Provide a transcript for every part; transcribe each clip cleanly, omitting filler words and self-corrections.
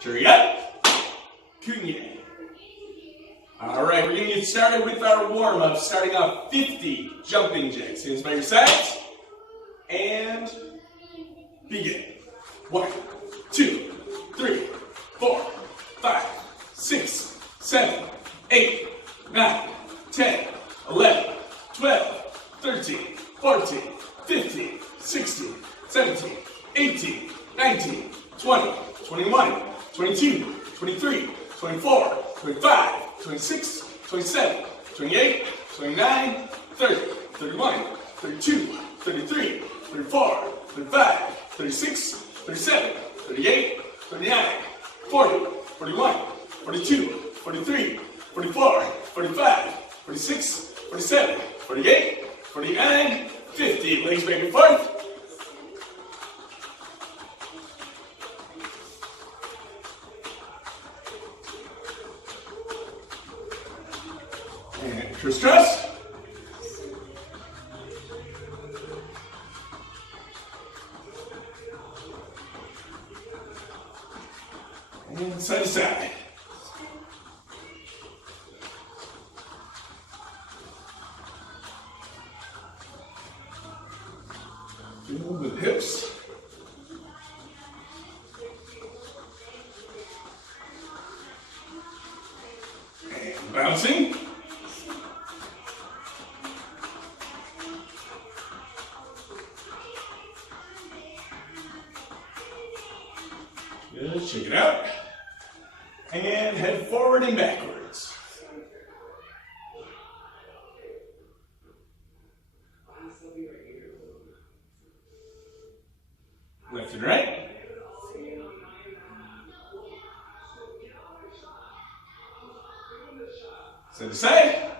Cherry up. Kunye. All right, we're going to get started with our warm-up, starting off 50 jumping jacks. Hands by your sides. And begin. 1, 2, 3, 4, 5, 6, 7, 8, 9, 10, 11, 12, 13, 14, 15, 16, 17, 18, 19, 20, 21, 22, 23, 24, 25, 26, 27, 28, 29, 30, 31, 32, 33, 34, 35, 36, 37, 38, 39, 40, 41, 42, 43, 44, 45, 46, 47, 48, 49, 50. Legs back and forth. And crisscross. And side to side. Feel the hips. And bouncing. Good, shake it out. And head forward and backwards. Left and right. Side to side.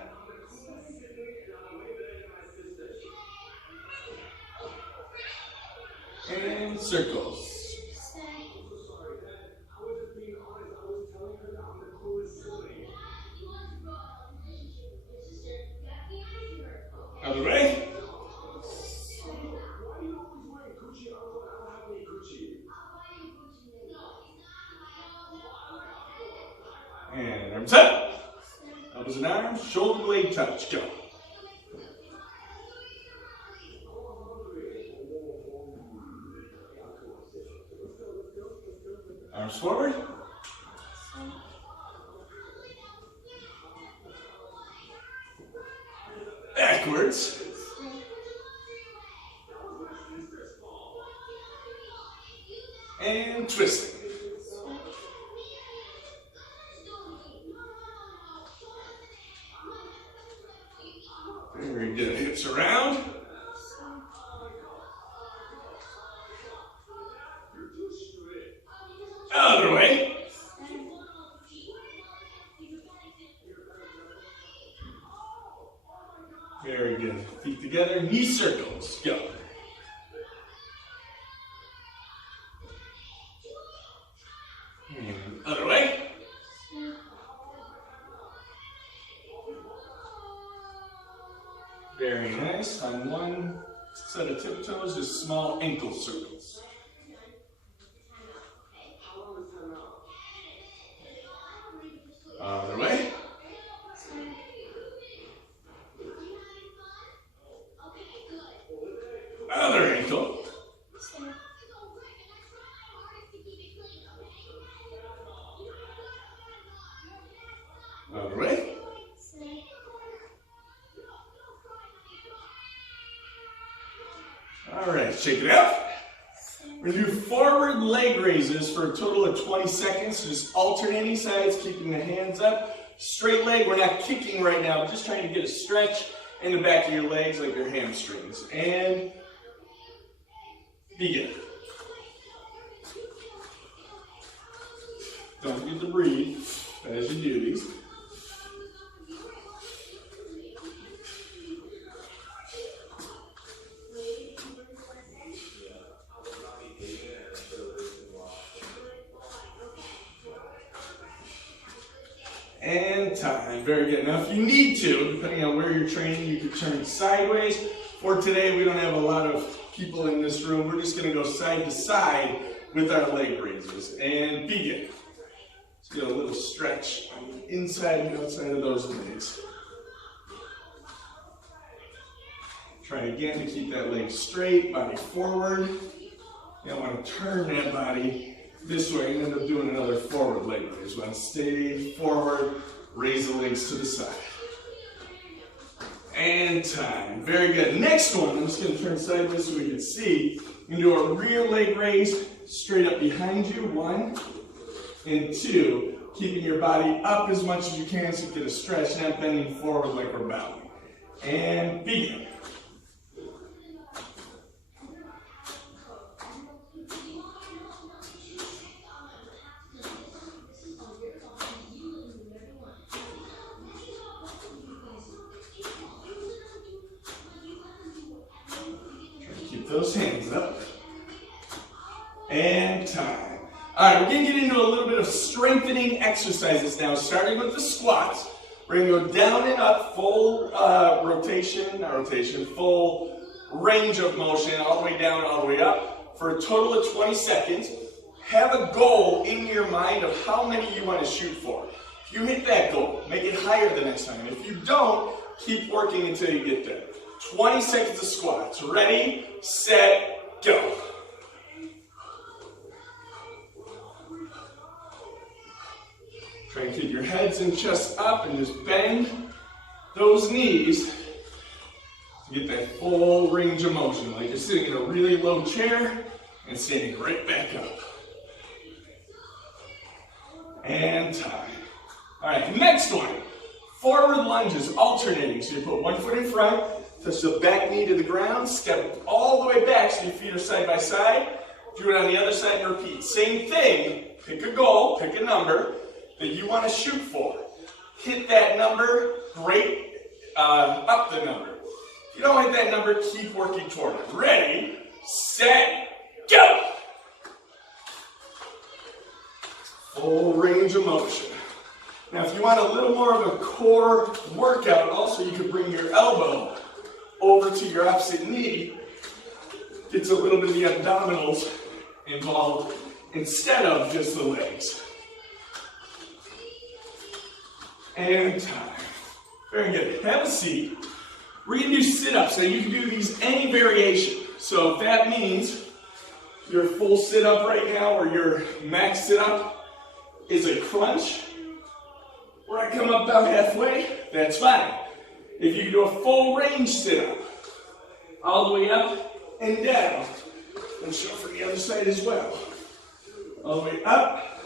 And circles. Other way. And arms up. Elbows and arms, shoulder blade touch. Go. Arms forward. Backwards. And twisting. Very good. Hips around. Other way. Very good. Feet together, knee circles. Go. And other way. Very nice. On one set of tiptoes, just small ankle circles. Other way. Other ankle. Other way. All right, shake it out. We're going to do forward leg raises for a total of 20 seconds. Just alternating sides, keeping the hands up. Straight leg, we're not kicking right now, just trying to get a stretch in the back of your legs like your hamstrings. And begin. Don't forget to breathe as you do these. And time. Very good. Now, if you need to, depending on where you're training, you can turn sideways. For today, we don't have a lot of people in this room. We're just going to go side to side with our leg raises. And begin. Let's get a little stretch on the inside and outside of those legs. Try again to keep that leg straight, body forward. You don't want to turn that body this way and end up doing another forward leg raise. You want to stay forward, raise the legs to the side. And time. Very good. Next one, I'm just going to turn sideways so we can see. You can do a rear leg raise straight up behind you. 1 and 2. Keeping your body up as much as you can so you get a stretch, not bending forward like we're bowing. And begin. Those hands up. And time. All right, we're going to get into a little bit of strengthening exercises now, starting with the squats. We're going to go down and up, full full range of motion, all the way down and all the way up, for a total of 20 seconds. Have a goal in your mind of how many you want to shoot for. If you hit that goal, make it higher the next time. If you don't, keep working until you get there. 20 seconds of squats. Ready, set, go. Try and keep your heads and chest up and just bend those knees to get that full range of motion. Like you're sitting in a really low chair and standing right back up. And time. All right, next one. Forward lunges, alternating. So you put one foot in front, touch the back knee to the ground, step all the way back so your feet are side by side. Do it on the other side and repeat. Same thing, pick a goal, pick a number that you want to shoot for. Hit that number, great, up the number. If you don't hit that number, keep working toward it. Ready, set, go! Full range of motion. Now if you want a little more of a core workout, also you could bring your elbow over to your opposite knee. Gets a little bit of the abdominals involved instead of just the legs. And time. Very good. Have a seat. We're going to do sit-ups. Now you can do these any variation. So if that means your full sit-up right now or your max sit-up is a crunch, where I come up about halfway, that's fine. If you can do a full range sit-up, all the way up and down, and show for the other side as well. All the way up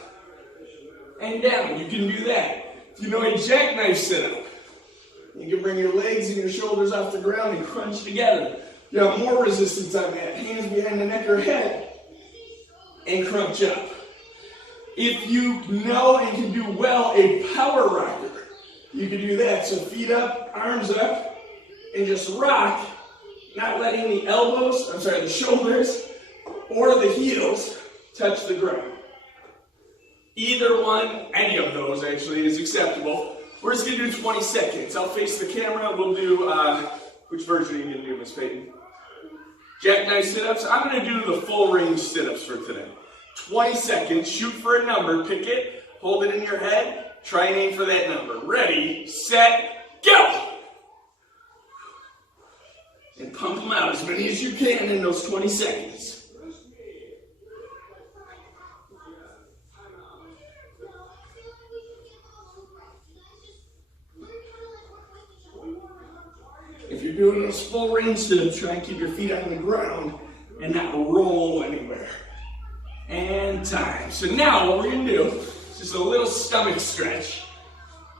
and down, you can do that. If you know a jackknife sit-up, you can bring your legs and your shoulders off the ground and crunch together. You have more resistance on that. Hands behind the neck or head, and crunch up. If you know and can do well a power rocker, you can do that. So feet up, arms up, and just rock, not letting the shoulders or the heels touch the ground. Either one, any of those actually, is acceptable. We're just going to do 20 seconds. I'll face the camera. We'll do, which version are you going to do, Miss Peyton? Jackknife sit-ups. I'm going to do the full range sit-ups for today. 20 seconds, shoot for a number, pick it, hold it in your head, try and aim for that number. Ready, set, go! And pump them out as many as you can in those 20 seconds. If you're doing those full range sit-ups, try and keep your feet on the ground and not roll anywhere. And time. So now what we're going to do is just a little stomach stretch.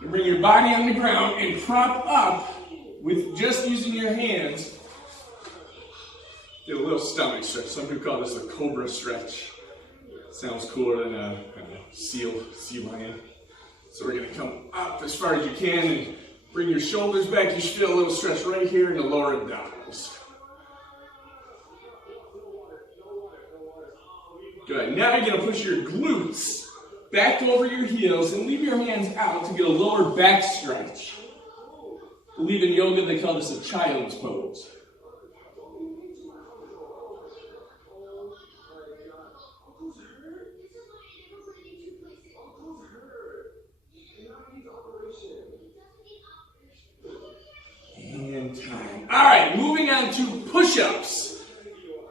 You bring your body on the ground and prop up with just using your hands. Get a little stomach stretch. Some people call this a cobra stretch. Sounds cooler than a sea lion. So we're going to come up as far as you can and bring your shoulders back. You should feel a little stretch right here in the lower abdominals. Good. Now you're going to push your glutes back over your heels and leave your hands out to get a lower back stretch. I believe in yoga they call this a child's pose. push-ups.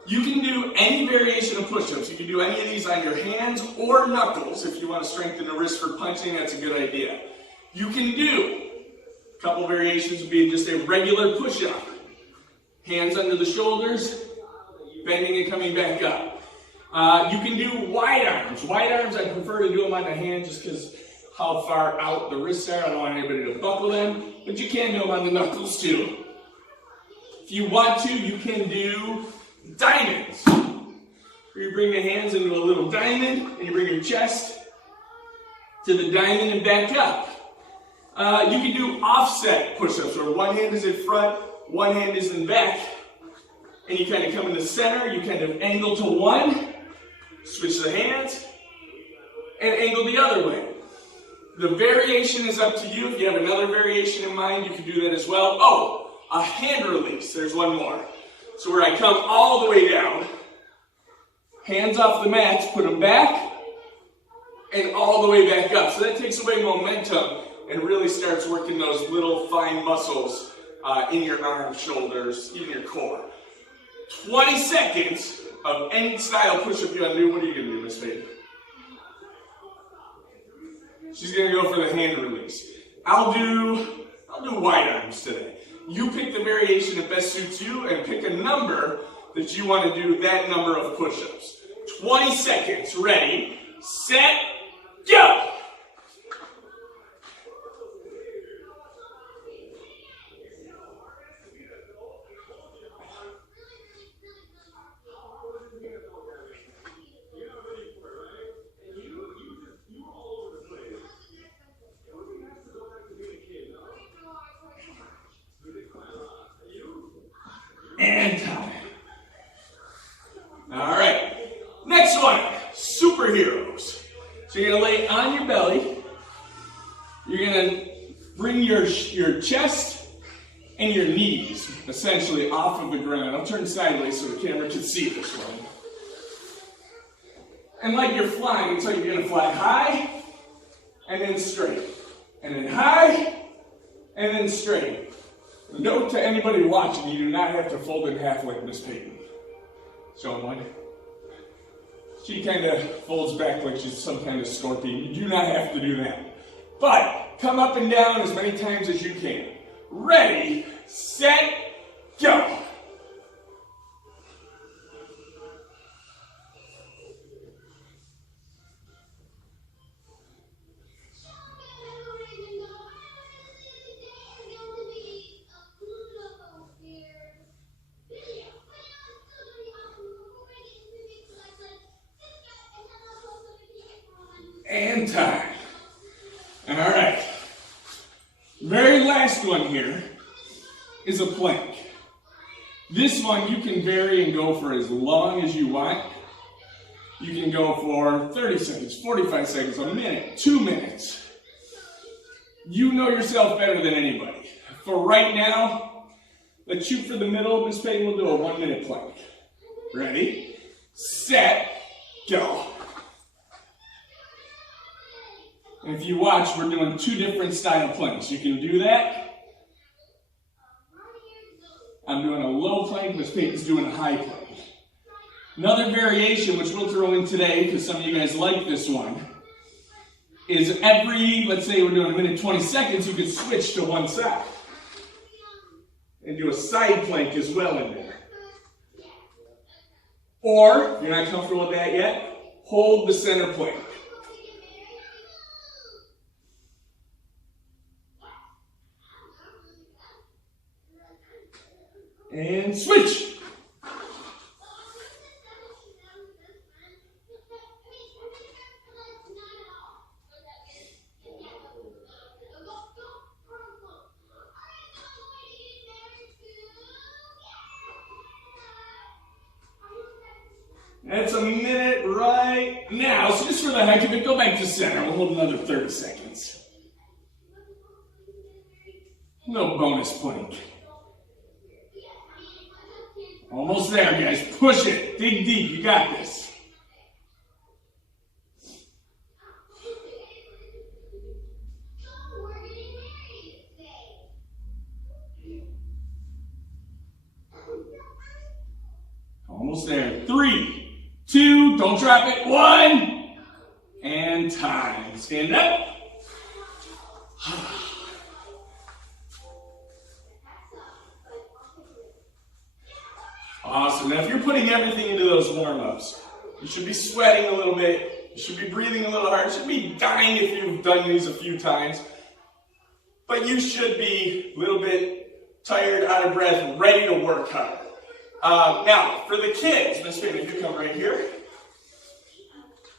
You can do any variation of push-ups. You can do any of these on your hands or knuckles. If you want to strengthen the wrist for punching, that's a good idea. You can do, a couple variations would be just a regular push-up. Hands under the shoulders, bending and coming back up. You can do wide arms. Wide arms, I prefer to do them on the hand just because how far out the wrists are. I don't want anybody to buckle them, but you can do them on the knuckles too. If you want to, you can do diamonds. Where you bring the hands into a little diamond and you bring your chest to the diamond and back up. You can do offset push-ups where one hand is in front, one hand is in back, and you kind of come in the center, you kind of angle to one, switch the hands, and angle the other way. The variation is up to you. If you have another variation in mind, you can do that as well. Oh, a hand release. There's one more. So where I come all the way down, hands off the mat, put them back, and all the way back up. So that takes away momentum and really starts working those little fine muscles in your arms, shoulders, even your core. 20 seconds of any style push-up you want to do. What are you going to do, Miss Faith? She's going to go for the hand release. I'll do wide arms today. You pick the variation that best suits you and pick a number that you want to do that number of push-ups. 20 seconds. Ready, set, go! And time. All right. Next one, superheroes. So you're going to lay on your belly. You're going to bring your chest and your knees essentially off of the ground. I'll turn sideways so the camera can see this one. And like you're flying, so you're going to fly high and then straight. And then high and then straight. Note to anybody watching, you do not have to fold in half like Miss Peyton. Show them one. She kind of folds back like she's some kind of scorpion. You do not have to do that. But come up and down as many times as you can. Ready, set, go. And time. All right. Very last one here is a plank. This one you can vary and go for as long as you want. You can go for 30 seconds, 45 seconds, a minute, 2 minutes. You know yourself better than anybody. For right now, let's shoot for the middle. Miss Peyton will do a 1 minute plank. Ready, set, go. And if you watch, we're doing 2 different style planks. You can do that. I'm doing a low plank, Miss Peyton's doing a high plank. Another variation, which we'll throw in today, because some of you guys like this one, is let's say we're doing a minute 20 seconds, you can switch to one side. And do a side plank as well in there. Or, if you're not comfortable with that yet, hold the center plank. And switch. That's a minute right now. So just for the heck of it, go back to center. We'll hold another 30 seconds. No bonus plank. Almost there, guys. Push it. Dig deep. You got this. Almost there. 3, 2, don't drop it. 1, and time. Stand up. Awesome. Now, if you're putting everything into those warm-ups, you should be sweating a little bit. You should be breathing a little hard. You should be dying if you've done these a few times. But you should be a little bit tired, out of breath, ready to work hard. Now, for the kids, Miss Payne, if you come right here.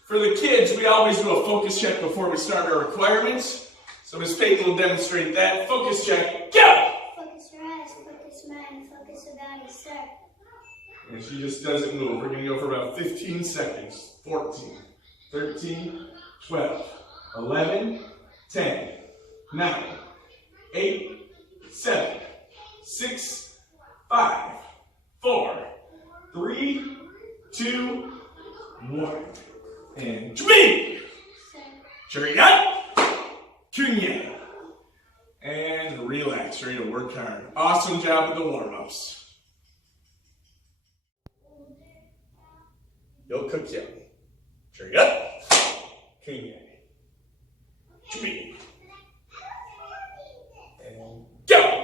For the kids, we always do a focus check before we start our requirements. So Miss Payton will demonstrate that. Focus check, go! Focus your eyes, focus mind, focus your body, start. And she just doesn't move. We're going to go for about 15 seconds. 14, 13, 12, 11, 10, 9, 8, 7, 6, 5, 4, 3, 2, 1. And Jimmy! Cherry up! Kunya! And relax, ready to work hard. Awesome job with the warm-ups. You'll cook you. Cherry up! Kunya. Jimmy! And go!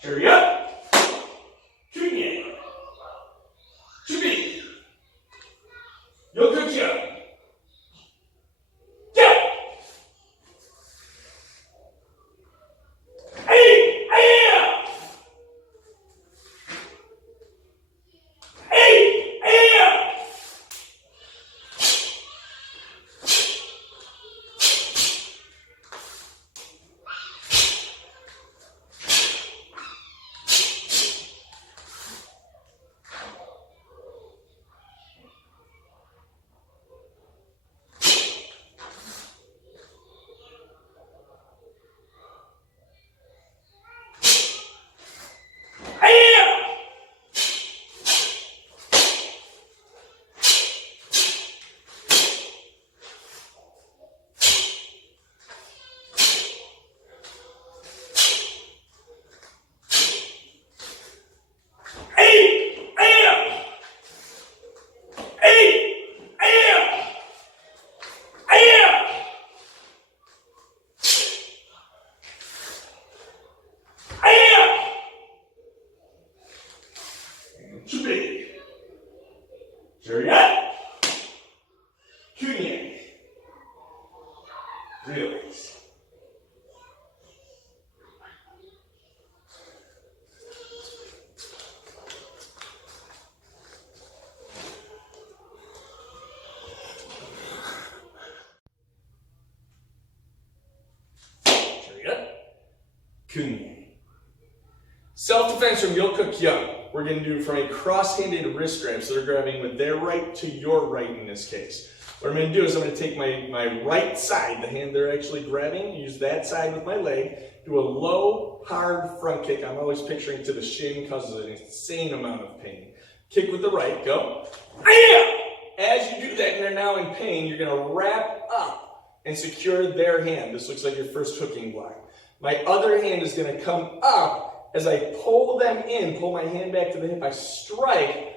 Cherry up. Kunya. Jimmy. You'll cook you. Cherry up. Kunya. Relax. Cherry up. Kunya. Self-defense from You'll Cook Young. We're going to do from a cross-handed wrist grab, so they're grabbing with their right to your right in this case. What I'm going to do is I'm going to take my right side, the hand they're actually grabbing, use that side with my leg, do a low, hard front kick. I'm always picturing to the shin, causes an insane amount of pain. Kick with the right, go. As you do that and they're now in pain, you're going to wrap up and secure their hand. This looks like your first hooking block. My other hand is going to come up as I pull them in, pull my hand back to the hip, I strike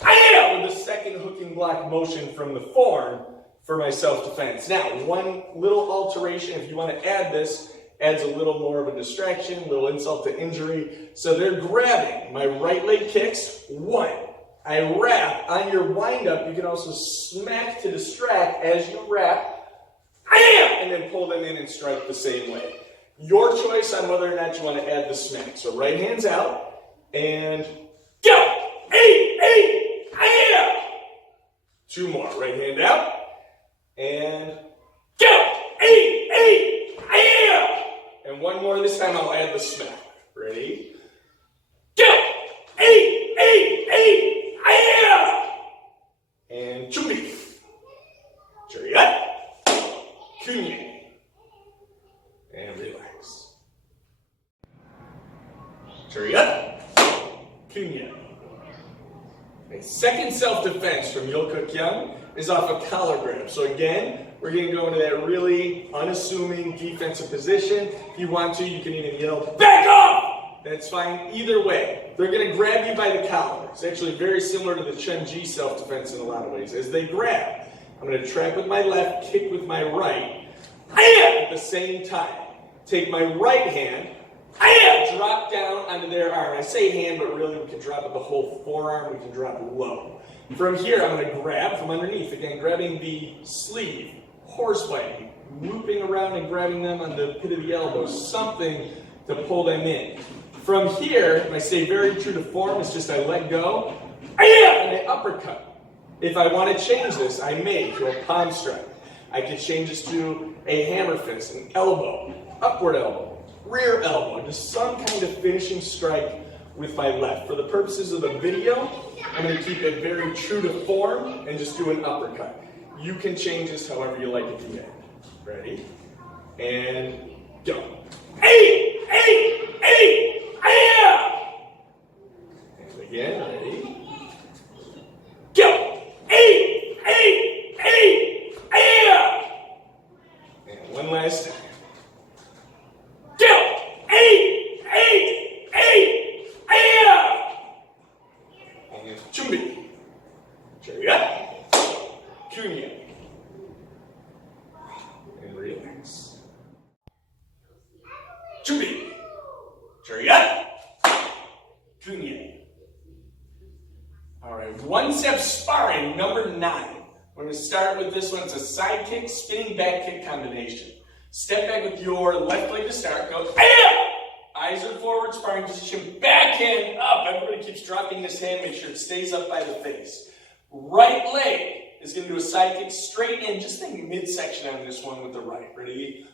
with the second hooking block motion from the form for my self-defense. Now, one little alteration, if you want to add this, adds a little more of a distraction, a little insult to injury. So they're grabbing. My right leg kicks, 1. I wrap. On your wind-up, you can also smack to distract as you wrap, and then pull them in and strike the same way. Your choice on whether or not you want to add the smack. So right hand's out, and go! 2 more. Right hand out, and go! And 1 more. This time I'll add the smack. Ready? Go! And chumbi. Chariot. Kunye. And relax. Chariot. Kunye. A second self-defense from Yoko Kyung is off a collar grab. So again, we're going to go into that really unassuming defensive position. If you want to, you can even yell, back off! That's fine either way. They're going to grab you by the collar. It's actually very similar to the Chun-Ji self-defense in a lot of ways. As they grab, I'm going to trap with my left, kick with my right, at the same time. Take my right hand, drop down onto their arm. I say hand, but really we can drop it the whole forearm, we can drop it low. From here, I'm going to grab from underneath, again, grabbing the sleeve, horsebite, looping around and grabbing them on the pit of the elbow, something to pull them in. From here, if I stay very true to form, it's just I let go, and I uppercut. If I want to change this, I may to a palm strike. I could change this to a hammer fist, an elbow, upward elbow, rear elbow, just some kind of finishing strike with my left. For the purposes of the video, I'm going to keep it very true to form and just do an uppercut. You can change this however you like at the end. Ready? And go. And again, ready? Go. And one last time. Go. And chumbi. Chariot. Kunya. And relax. Chumbi. Chariot. Kunya. All right, one-step sparring, number 9. We're going to start with this one. It's a side kick, spinning back kick combination. Step back with your left leg to start. Go, eyes are forward, sparring position, back hand up. Everybody keeps dropping this hand. Make sure it stays up by the face. Right leg is going to do a side kick straight in. Just think midsection on this one with the right. Ready?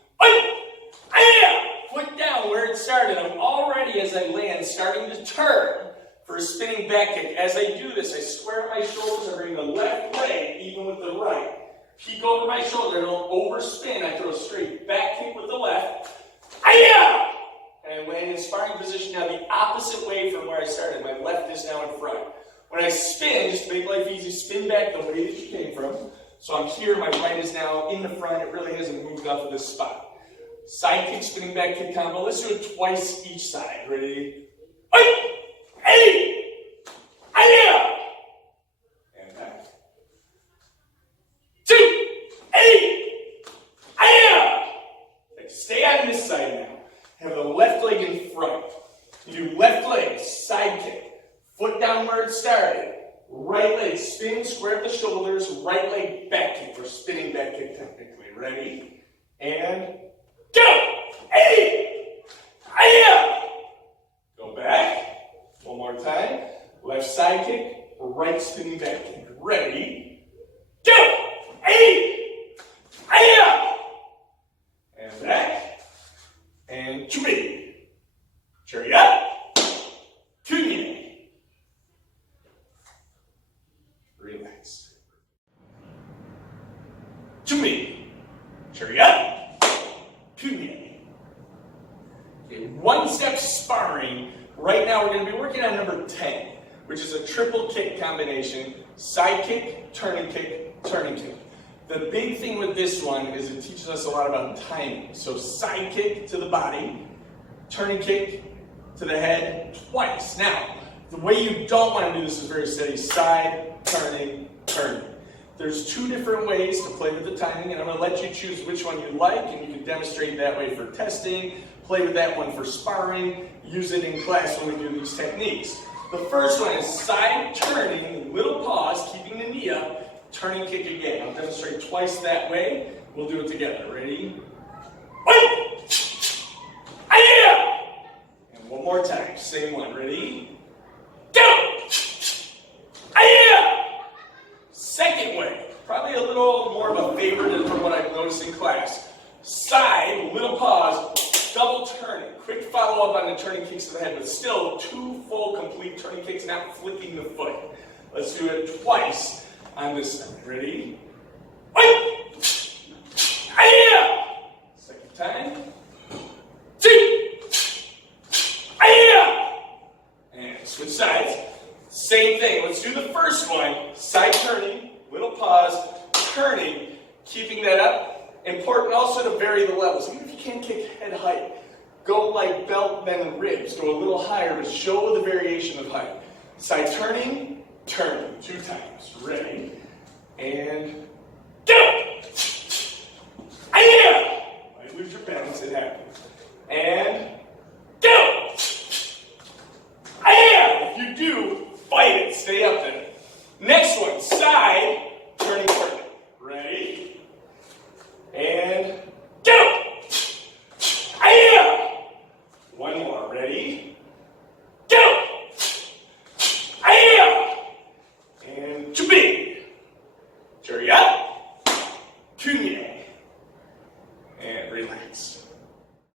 Foot down where it started. I'm already, as I land, starting to turn for a spinning back kick. As I do this, I square my shoulders. I bring the left leg even with the right. Peek over my shoulder. I don't overspin. I throw a straight back kick with the left. And I land in sparring position now the opposite way from where I started. My left is now in front. When I spin, just to make life easy, spin back the way that you came from. So I'm here, my right is now in the front. It really hasn't moved off of this spot. Side kick, spinning back kick combo. Let's do it twice each side. Ready? And back. 2. Stay on this side now. Have the left leg in front. You do left leg, side kick. Foot down where it started. Right leg, spin, square the shoulders. Right leg, back kick, or spinning back kick technically. Ready? And go! Go back. One more time. Left side kick, right spinning back kick. Ready? Go! And back. And chumbi. Chariot. Kunya. Relax. Chumbi. Chariot. Kunya. Okay, one-step sparring. Right now we're going to be working on number 10, which is a triple kick combination. Side kick, turning kick, turning kick. The big thing with this one is it teaches us a lot about timing. So side kick to the body, turning kick to the head twice. Now, the way you don't want to do this is very steady. Side, turning, turning. There's two different ways to play with the timing, and I'm going to let you choose which one you like, and you can demonstrate that way for testing, play with that one for sparring, use it in class when we do these techniques. The first one is side turning, little pause, keeping the knee up, turning kick again. I'll demonstrate twice that way. We'll do it together. Ready? And one more time. Same one. Ready? Go! Second way. Probably a little more of a favorite from what I've noticed in class. Side, little pause, double turning. Quick follow up on the turning kicks to the head, but still 2 full complete turning kicks, not flicking the foot. Let's do it twice on this side. Ready? Second time. And switch sides. Same thing. Let's do the first one. Side turning, little pause, turning, keeping that up. Important also to vary the levels. Even if you can't kick head height, go like belt, then ribs. Go a little higher, but show the variation of height. Side turning, turn 2 times. Ready? And go! Might lose your balance, it happens. And go! If you do, fight it, stay up there. Next one, side, turning, turning. Ready? And go! One more, ready? Go! And chubby. Cherry up. Kunye. And relax.